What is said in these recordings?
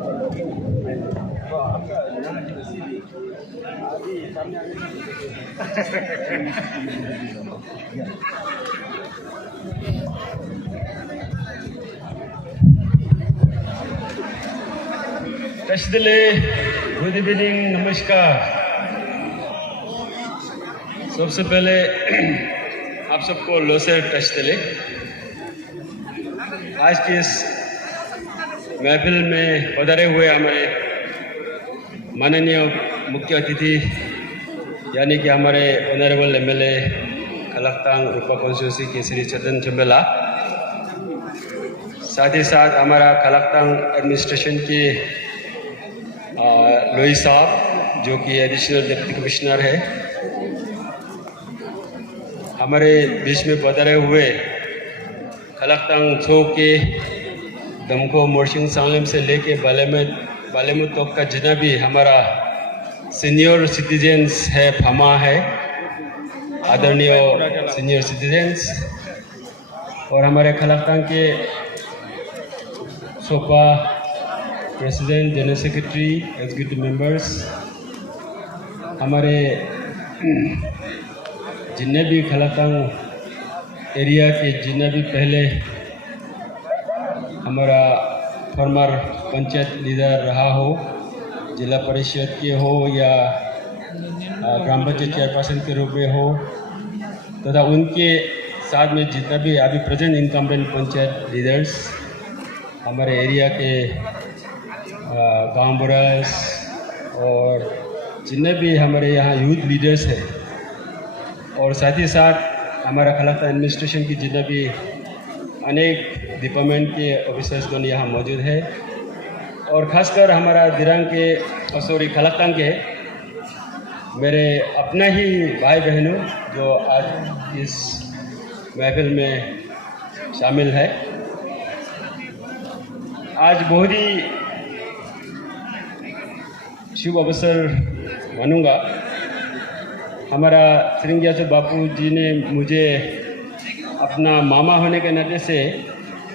Touch दिले, good evening, नमस्कार। सबसे पहले आप सबको लोसर टच दिले। आज की इस महफिल में पधारे हुए हमारे माननीय मुख्य अतिथि यानी कि हमारे ऑनरेबल एमएलए खलकतांग रूपा कॉन्स्टिट्यूंसी के श्री चेतन चंबेला, साथ ही साथ हमारा खलकतांग एडमिनिस्ट्रेशन के लोई साहब जो कि एडिशनल डिप्टी कमिश्नर है, हमारे बीच में पधारे हुए खलकतांग छो के दमको मोरशिंग सांगलेम से लेके बालेमुत तक का जितना भी हमारा सीनियर सिटीजन्स है, फमा है, आदरणीय सीनियर सिटीजन्स, और हमारे खलकतांग के सोपा president, general secretary, executive members, हमारे जितने भी खलकतांग एरिया के जितने भी पहले हमारा फॉर्मर पंचायत लीडर रहा हो, जिला परिषद के हो या ग्राम पंचायत चेयरपर्सन के रूप में हो, तथा उनके साथ में जितना भी अभी प्रेजेंट इनकम्बेंट पंचायत लीडर्स, हमारे एरिया के गांव बुरास और जितने भी हमारे यहाँ यूथ लीडर्स हैं, और साथ ही साथ हमारा खलकतांग एडमिनिस्ट्रेशन की जितने भी अनेक डिपार्टमेंट के ऑफिसर्स दोनों यहाँ मौजूद है, और ख़ासकर हमारा दिरांग के खलकतांग के मेरे अपना ही भाई बहनों जो आज इस महफिल में शामिल है। आज बहुत ही शुभ अवसर मानूंगा। हमारा श्रींग्यासो बापू जी ने मुझे अपना मामा होने के नाते से,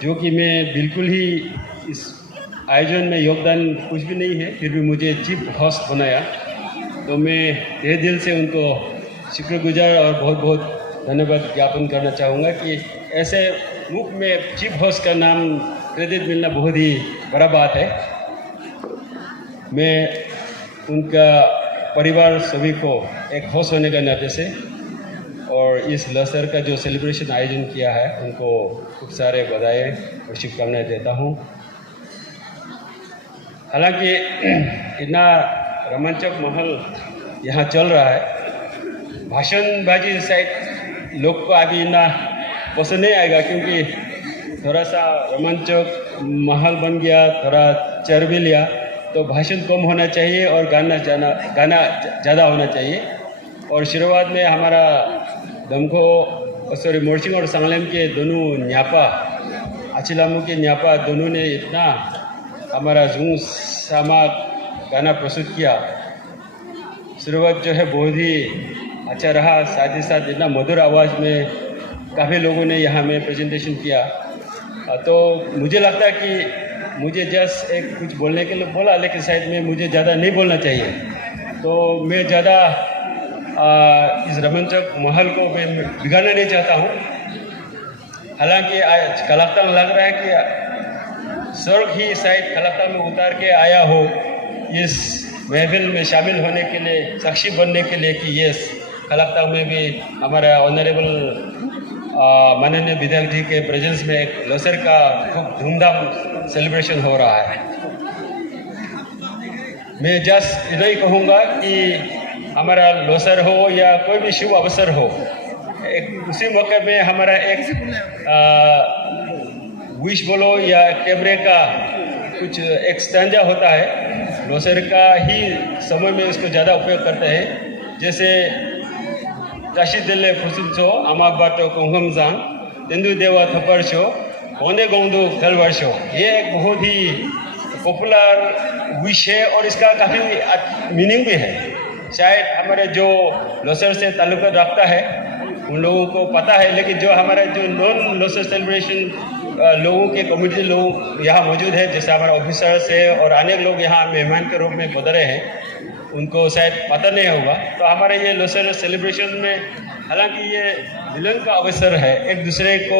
जो कि मैं बिल्कुल ही इस आयोजन में योगदान कुछ भी नहीं है, फिर भी मुझे चीफ होस्ट बनाया, तो मैं तहे दिल से उनको शुक्रगुजार और बहुत बहुत धन्यवाद ज्ञापन करना चाहूँगा कि ऐसे मुख में चीफ होस्ट का नाम क्रेडिट मिलना बहुत ही बड़ा बात है। मैं उनका परिवार सभी को एक होस्ट होने के नाते से और इस लसर का जो सेलिब्रेशन आयोजन किया है, उनको खूब सारे बधाई और शुभकामनाएं देता हूँ। हालांकि इतना रोमांचक माहौल यहाँ चल रहा है, भाषणबाजी शायद लोग को अभी इतना पसंद नहीं आएगा, क्योंकि थोड़ा सा रोमांचक माहौल बन गया, थोड़ा चर्बी लिया, तो भाषण कम होना चाहिए और गाना ज़्यादा होना चाहिए। और शुरुआत में हमारा दमको मोरशिंग और सांगलेम के दोनों न्यापा, आचिलामू के न्यापा दोनों ने इतना हमारा झूम सामा गाना प्रस्तुत किया। शुरुआत जो है बहुत ही अच्छा रहा, साथ ही साथ इतना मधुर आवाज़ में काफ़ी लोगों ने यहाँ में प्रेजेंटेशन किया। तो मुझे लगता है कि मुझे जस्ट एक कुछ बोलने के लिए बोला, लेकिन शायद में मुझे ज़्यादा नहीं बोलना चाहिए, तो मैं ज़्यादा इस रोमांचक माहौल को मैं बिगाड़ना नहीं चाहता हूँ। हालांकि आज खलकतांग लग रहा है कि स्वर्ग ही शायद खलकतांग में उतार के आया हो इस महफिल में शामिल होने के लिए, साक्षी बनने के लिए कि यस, खलकतांग में भी हमारा ऑनरेबल माननीय विधायक जी के प्रेजेंस में एक लोसर का खूब धूमधाम सेलिब्रेशन हो रहा है। मैं जस्ट इतना ही कहूँगा कि हमारा लोसर हो या कोई भी शुभ अवसर हो, एक उसी मौके में हमारा एक विश बोलो या कैमरे का कुछ एक स्टैंजा होता है, लोसर का ही समय में इसको ज़्यादा उपयोग करते हैं। जैसे जाशी दिल्ले फुसुल छो आमा बाटो कोंगम जांग तेंदु देवा थपर छो कोने गोंदू खलवर छो, ये एक बहुत ही पॉपुलर विश है और इसका काफ़ी मीनिंग भी है। शायद हमारे जो लोसर से ताल्लुक़ रखता है उन लोगों को पता है, लेकिन जो हमारे जो नॉन लोसर सेलिब्रेशन लोगों के कम्युनिटी लोग यहाँ मौजूद है, जैसे हमारे ऑफिसर्स है और अनेक लोग यहाँ मेहमान के रूप में पधारे हैं, उनको शायद पता नहीं होगा। तो हमारे ये लोसर सेलिब्रेशन में हालांकि ये मिलन का अवसर है, एक दूसरे को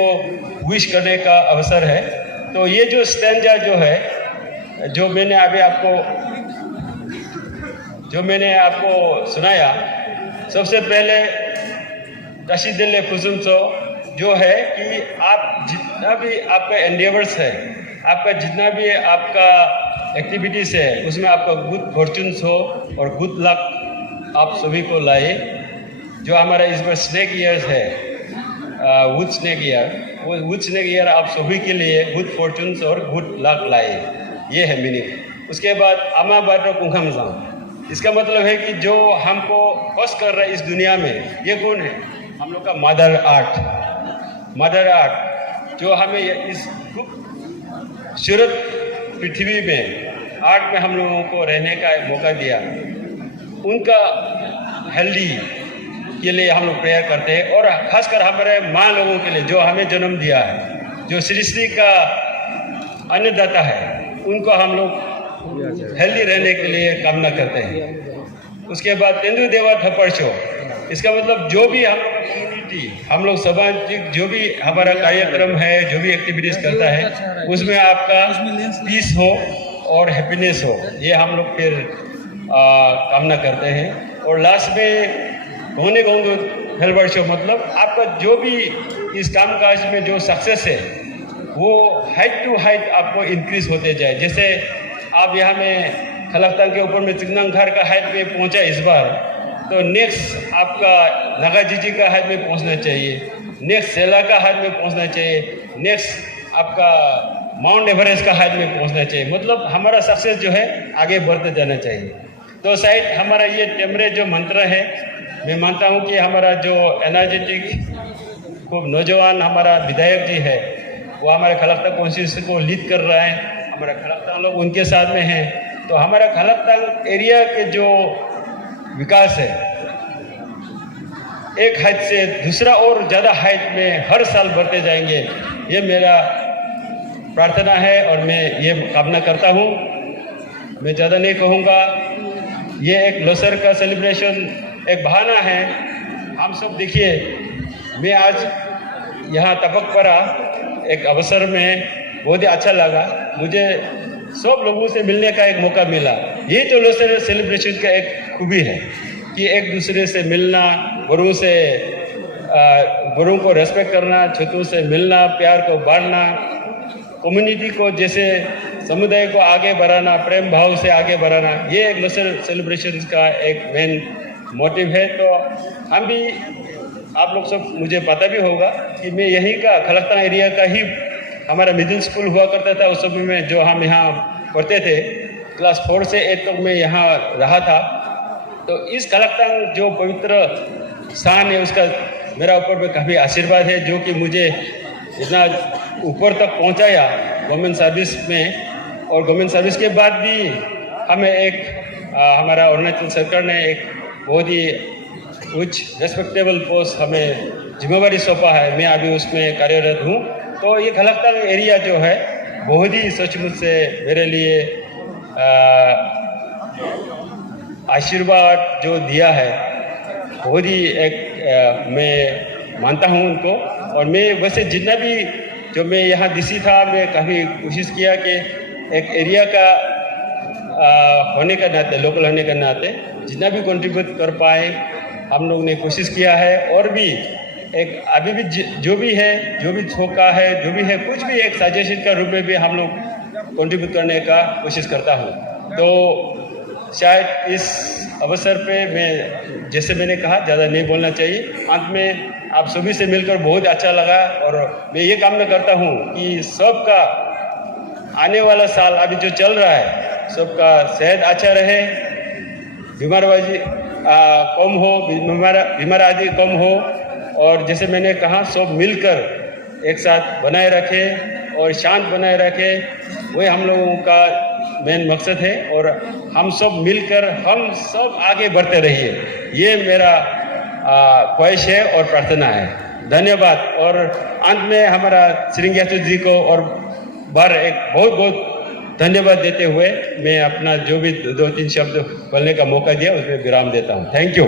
विश करने का अवसर है। तो ये जो स्टैंजा जो है, जो मैंने आपको सुनाया, सबसे पहले रशीदिल खुशुम सो जो है कि आप जितना भी आपका एंडेवर्स है, आपका जितना भी आपका एक्टिविटीज़ है, उसमें आपका गुड फॉर्चून्स हो और गुड लक आप सभी को लाए। जो हमारा इस बार स्नेक ईयर्स है, वुड स्नेक ईयर, वो वुड स्नेक ईयर आप सभी के लिए गुड फॉर्चून्स और गुड लक लाए, ये है मीनिंग। उसके बाद अमा बाटो कुंखमजाम, इसका मतलब है कि जो हमको खुश कर रहा है इस दुनिया में, ये कौन है? हम लोग का मदर आर्ट, जो हमें इस खूबसूरत पृथ्वी में आर्ट में हम लोगों को रहने का मौका दिया, उनका हेल्दी के लिए हम लोग प्रेयर करते हैं। और खासकर हमारे माँ लोगों के लिए जो हमें जन्म दिया है, जो सृष्टि का अन्नदाता है, उनको हम लोग हेल्दी रहने के लिए कामना करते हैं। उसके बाद तेंदु देवा थप्पड़शो, इसका मतलब जो भी हम लोग कम्युनिटी, हम लोग सामाजिक जो भी हमारा कार्यक्रम है, जो भी एक्टिविटीज़ करता है, उसमें आपका पीस हो और हैप्पीनेस हो, ये हम लोग फिर कामना करते हैं। और लास्ट में होने गोंगो हेल्बर्शो, मतलब आपका जो भी इस कामकाज में जो सक्सेस है, वो हाइट टू हाइट आपको इंक्रीज होते जाए। जैसे आप यहाँ में खलकतांग के ऊपर में चिकनंग घर का हाइट में पहुँचा इस बार, तो नेक्स्ट आपका नागाजीजी का हाइट में पहुँचना चाहिए, नेक्स्ट सेला का हाइट में पहुँचना चाहिए, नेक्स्ट आपका माउंट एवरेस्ट का हाइट में पहुँचना चाहिए। मतलब हमारा सक्सेस जो है आगे बढ़ते जाना चाहिए। तो शायद हमारा ये टेमरे जो मंत्र है, मैं मानता हूँ कि हमारा जो एनर्जेटिक खूब नौजवान हमारा विधायक जी है, वो हमारे खलकतांग कॉन्स्टिट्यूंसी को लीड कर रहा है, हमारा खलकतांग लोग उनके साथ में हैं। तो हमारा खलकतांग एरिया के जो विकास है, एक हाइट से दूसरा और ज़्यादा हाइट में हर साल बढ़ते जाएंगे, ये मेरा प्रार्थना है और मैं ये कामना करता हूँ। मैं ज़्यादा नहीं कहूँगा, ये एक लोसर का सेलिब्रेशन एक बहाना है। हम सब देखिए, मैं आज यहाँ तपक पड़ा एक अवसर में बहुत ही अच्छा लगा, मुझे सब लोगों से मिलने का एक मौका मिला। ये तो लोसर सेलिब्रेशन का एक खूबी है कि एक दूसरे से मिलना, बड़ों को रेस्पेक्ट करना, छोटों से मिलना, प्यार को बांटना, कम्युनिटी को जैसे समुदाय को आगे बढ़ाना, प्रेम भाव से आगे बढ़ाना, ये एक लोसर सेलिब्रेशन का एक मेन मोटिव है। तो हम भी, आप लोग सब, मुझे पता भी होगा कि मैं यहीं का खलकतांग एरिया का ही, हमारा मिडिल स्कूल हुआ करता था उस समय में, जो हम यहाँ पढ़ते थे, क्लास 4 से 8 तक मैं यहाँ रहा था। तो इस खलकतांग जो पवित्र स्थान है, उसका मेरा ऊपर में काफ़ी आशीर्वाद है, जो कि मुझे इतना ऊपर तक पहुँचाया गवर्नमेंट सर्विस में। और गवर्नमेंट सर्विस के बाद भी हमें एक हमारा अरुणाचल सरकार ने एक बहुत ही उच्च रेस्पेक्टेबल पोस्ट हमें जिम्मेवारी सौंपा है, मैं अभी उसमें कार्यरत हूँ। तो ये खलकतांग एरिया जो है बहुत ही सचमुच से मेरे लिए आशीर्वाद जो दिया है, बहुत ही एक मैं मानता हूँ उनको। और मैं वैसे जितना भी जो मैं यहाँ डीसी था, मैं काफ़ी कोशिश किया कि एक एरिया का होने का नाते, लोकल होने का नाते जितना भी कंट्रीब्यूट कर पाए हम लोग ने कोशिश किया है। और भी एक अभी भी जो भी है, जो भी छोका है, जो भी है, कुछ भी एक सजेशन का रूप में भी हम लोग कंट्रीब्यूट करने का कोशिश करता हूँ। तो शायद इस अवसर पे मैं, जैसे मैंने कहा, ज़्यादा नहीं बोलना चाहिए। अंत में आप सभी से मिलकर बहुत अच्छा लगा और मैं ये कामना करता हूँ कि सबका आने वाला साल अभी जो चल रहा है, सबका सेहत अच्छा रहे, बीमारबाजी कम हो, बीमार आदि कम हो, और जैसे मैंने कहा सब मिलकर एक साथ बनाए रखें और शांत बनाए रखें, वही हम लोगों का मेन मकसद है। और हम सब मिलकर हम सब आगे बढ़ते रहिए, ये मेरा ख्वाहिश है और प्रार्थना है। धन्यवाद। और अंत में हमारा श्रींगासु जी को और बार एक बहुत बहुत धन्यवाद देते हुए मैं अपना जो भी 2-3 शब्द बोलने का मौका दिया उसमें विराम देता हूँ। Thank you.